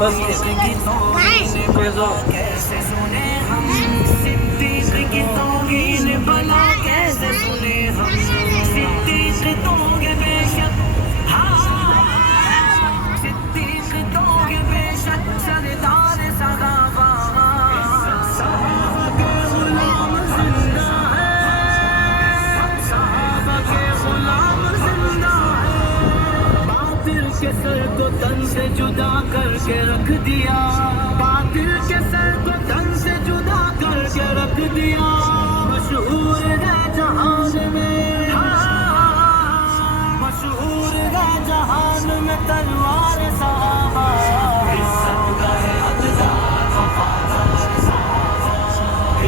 बस कैसे सुने हम सिद्दीक की तौहीन भला कैसे सुने हम सिद्दीक तोगे बेशक हाँ सिद्दीक तोगे बेशक सरदार सहाबा सहाबा के गुलाम जिंदा है सहाबा के गुलाम जिंदा है बातिल के सर को तन से जुदा करके रख दिया बातिल के सर को तन से जुदा करके रख दिया मशहूर है जहान में मशहूर है जहान में तलवार सहाबा इज्जत का है हकदार वफादार सहाबा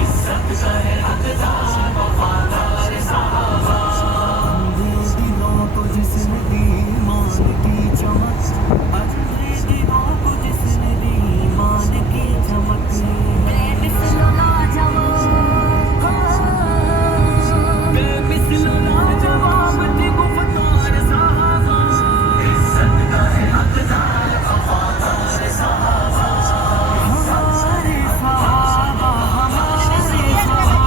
इज्जत का है हकदार वफादार सहाबा अंधे दिलों को जिसने दी ईमान की चमक अंधे दिलों को जिसने दी ईमान की चमक बेमिसल लाजवाब थी गुफ्तार सहाबा इज्जत का है हकदार वफादार सहाबा हमारे सहाबा हमारे सहाबा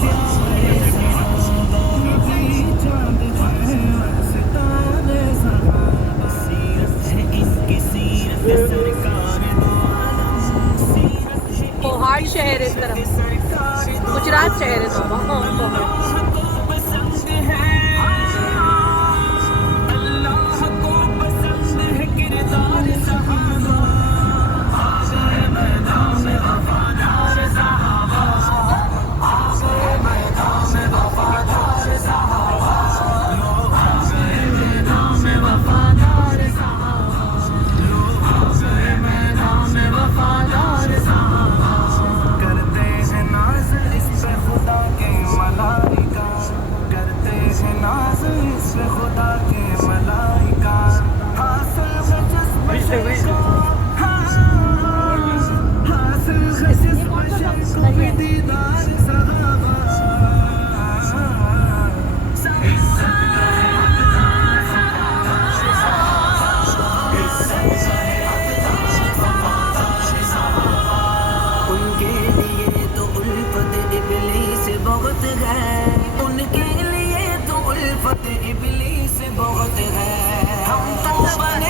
प्यारे सहाबा नबी चांद हैं सितारे सहाबा सीरत है इनकी सीरत सरकार दो आलम सीरत है पहाड़ शहर इस तरफ गुजरात शहर है दोनों पहाड़ पसंद है अल्लाह को पसंद है किरदार सहाबा आगे मैदान में वफादार सहाबा आगे मैदान में वफादार सहाबा आगे मैदान में वफादार सहाबा आगे मैदान में वफादार सहाबा करते हैं नाज इस पे खुदा के मलाइका करते हैं नाज इस पे खुदा के मलाइका हासिल है जज्ब शर्को हासिल है जज्ब शर्को पे दीदार सहाबा इज्जत का है हकदार इज्जत का है हकदार वफादार सहाबा उनके लिए तो उल्फत इब्लीस बहुत है उनके लिए तो उल्फत इब्लीस बहुत है हम तो बने